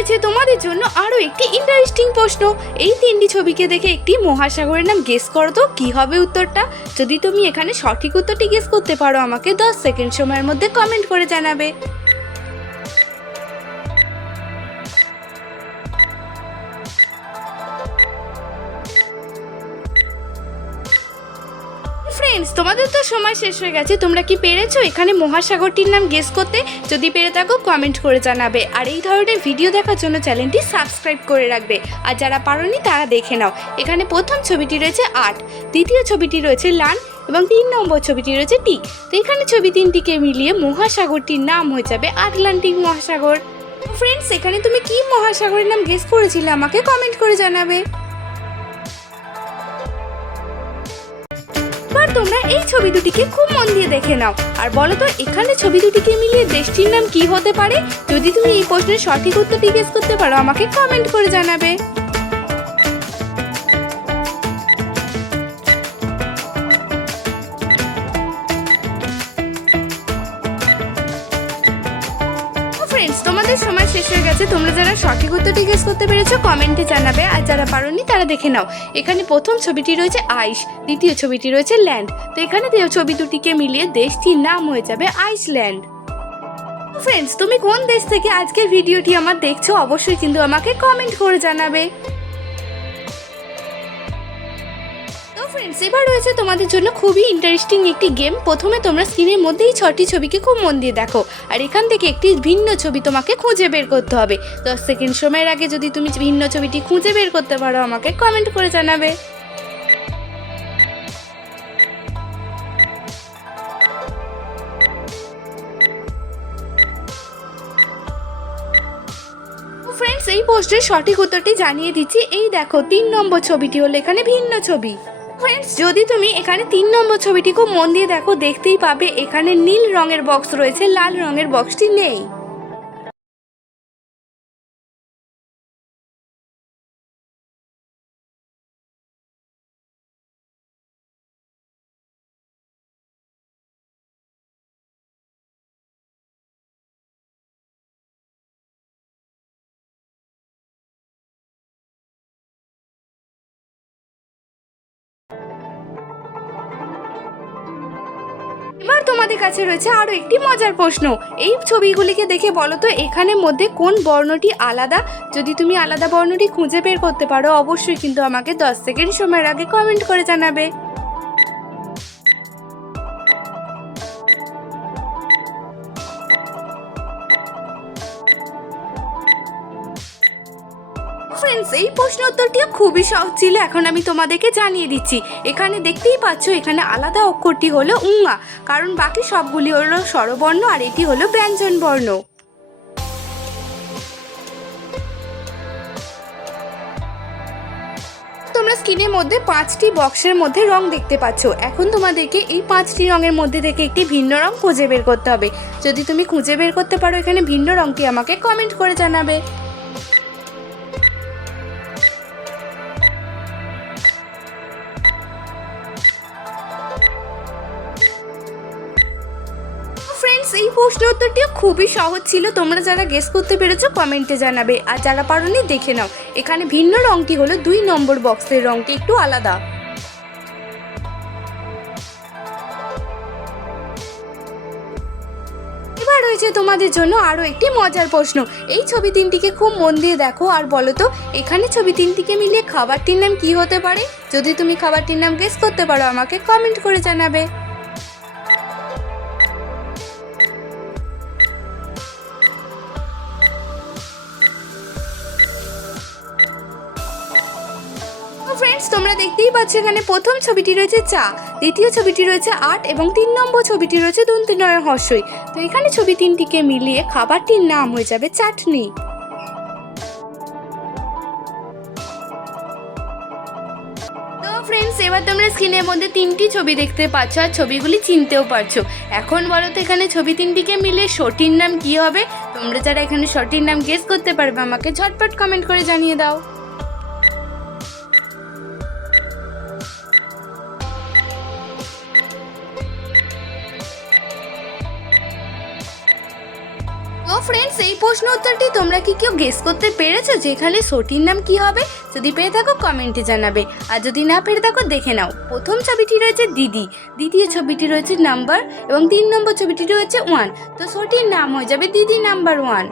রয়েছে তোমাদের জন্য আরো একটি ইন্টারেস্টিং প্রশ্ন। এই তিনটি ছবিকে দেখে একটি মহাসাগরের নাম গেস করো তো কি হবে উত্তরটা। যদি তুমি এখানে সঠিক উত্তরটি গেস করতে পারো আমাকে 10 সেকেন্ড সময়ের মধ্যে কমেন্ট করে জানাবে। ফ্রেন্ডস, তোমাদের তো সময় শেষ হয়ে গেছে। তোমরা কি পেরেছো এখানে মহাসাগরটির নাম গেস করতে? যদি পেরে থাকো কমেন্ট করে জানাবে। আর এই ধরনের ভিডিও দেখার জন্য চ্যানেলটি সাবস্ক্রাইব করে রাখবে। আর যারা পারোনি তারা দেখে নাও। এখানে প্রথম ছবিটি রয়েছে 8, দ্বিতীয় ছবিটি রয়েছে লান এবং 3 নম্বর ছবিটি রয়েছে টি। তো এখানে ছবি তিনটিকে মিলিয়ে মহাসাগরটির নাম হয়ে যাবে আটলান্টিক মহাসাগর। ফ্রেন্ডস, এখানে তুমি কি মহাসাগরের নাম গেস করেছিলে আমাকে কমেন্ট করে জানাবে। তোমরা এই ছবি দুটিকে খুব মন দিয়ে দেখে নাও আর বলো তো এখানে ছবি দুটিকে মিলিয়ে দেশটির নাম কি হতে পারে। যদি তুমি এই প্রশ্নের সঠিক উত্তরটি গেস করতে পারো আমাকে কমেন্ট করে জানাবে। ফ্রেন্ডস, তোমাদের সময় শেষ হয়ে গেছে। তোমরা যারা সঠিক উত্তরটি গেস করতে পেরেছো কমেন্টে জানাবে। আর যারা পারোনি তারা দেখে নাও। এখানে প্রথম ছবিটি রয়েছে আইস, দ্বিতীয় ছবিটি রয়েছে ল্যান্ড। তো এখানে ছবি দুটিকে মিলিয়ে দেশটির নাম হয়ে যাবে আইসল্যান্ড। ফ্রেন্ডস, তুমি কোন দেশ থেকে আজকের ভিডিওটি আমার দেখছো অবশ্যই কিন্তু আমাকে কমেন্ট করে জানাবে। ফ্রেন্ডস, এবার রয়েছে তোমাদের জন্য খুবই ইন্টারেস্টিং একটি গেম। প্রথমে তোমরা স্ক্রিনের মধ্যেই 6টি ছবিকে খুব মন দিয়ে দেখো আর এখান থেকে একটি ভিন্ন ছবি তোমাকে খুঁজে বের করতে হবে। 10 সেকেন্ড সময়ের আগে যদি তুমি ভিন্ন ছবিটি খুঁজে বের করতে পারো আমাকে কমেন্ট করে জানাবে। ফ্রেন্ডস, এই পোস্টের সঠিক উত্তরটি জানিয়ে দিচ্ছি। এই দেখো 3 নম্বর ছবিটি হলো এখানে ভিন্ন ছবি। ফ্রেন্ডস, যদি তুমি এখানে 3 নম্বর ছবিটি খুব মন দিয়ে দেখো দেখতেই পাবে এখানে নীল রঙের বক্স রয়েছে, লাল রঙের বক্সটি নেই। এবার তোমাদের কাছে রয়েছে আরো একটি মজার প্রশ্ন। এই ছবিগুলিকে দেখে বলো তো এখানের মধ্যে কোন বর্ণটি আলাদা। যদি তুমি আলাদা বর্ণটি খুঁজে বের করতে পারো অবশ্যই কিন্তু আমাকে 10 সেকেন্ড সময়ের আগে কমেন্ট করে জানাবে। ফ্রেন্ডস, এই প্রশ্ন উত্তরটিও খুবই সহজ ছিল। এখন আমি তোমাদেরকে জানিয়ে দিচ্ছি। এখানে দেখতেই পাচ্ছ এখানে আলাদা অক্ষরটি হলো উঙা, কারণ বাকি সবগুলি হলো স্বরবর্ণ আর এটি হলো ব্যঞ্জন বর্ণ। তোমরা স্ক্রিনের মধ্যে 5টি বক্সের মধ্যে রং দেখতে পাচ্ছ। এখন তোমাদেরকে এই 5টি রঙের মধ্যে থেকে একটি ভিন্ন রং খুঁজে বের করতে হবে। যদি তুমি খুঁজে বের করতে পারো এখানে ভিন্ন রংটি আমাকে কমেন্ট করে জানাবে। ফ্রেন্ডস, এই প্রশ্ন উত্তরটিও খুবই সহজ ছিল। তোমরা যারা গেস করতে পেরেছো কমেন্টে জানাবে। আর যারা পারোনি দেখে নাও এখানে ভিন্ন রংটি হলো 2 নম্বর বক্সের রংটি একটু আলাদা। এবার রয়েছে তোমাদের জন্য আরো একটি মজার প্রশ্ন। এই ছবি তিনটিকে খুব মন দিয়ে দেখো আর বলো তো এখানে ছবি তিনটিকে মিলিয়ে খাবারটির নাম কি হতে পারে। যদি তুমি খাবারটির নাম গেস করতে পারো আমাকে কমেন্ট করে জানাবে। ফ্রেন্ডস, তোমরা দেখতেই পাচ্ছ এখানে প্রথম ছবিটি রয়েছে চা, দ্বিতীয় ছবিটি রয়েছে 8 এবং 3 নম্বর ছবিটি রয়েছে দন্ত্যি-ন-র হ্রস্বই। তো এখানে ছবি তিনটিকে মিলিয়ে খাবারটির নাম হয়ে যাবে চাটনি। তো ফ্রেন্ডস, এবার তোমরা স্ক্রিনের মধ্যে 3টি ছবি দেখতে পাচ্ছ আর ছবিগুলি চিনতেও পারছো। এখন বলো তো এখানে ছবি তিনটিকে মিলিয়ে শোটির নাম কি হবে। তোমরা যারা এখানে শোটির নাম গেস করতে পারবে আমাকে ঝটপট কমেন্ট করে জানিয়ে দাও। তো ফ্রেন্ডস, এই প্রশ্ন উত্তরটি তোমরা কি কেউ গেস করতে পেরেছো যে এখানে শোটির নাম কি হবে? যদি পেরে থাকো কমেন্টে জানাবে, আর যদি না পেরে থাকো দেখে নাও। প্রথম ছবিটি রয়েছে দিদি, দ্বিতীয় ছবিটি রয়েছে নাম্বার এবং 3 নম্বর ছবিটি রয়েছে 1। তো শোটির নাম হয়ে যাবে দিদি নাম্বার 1।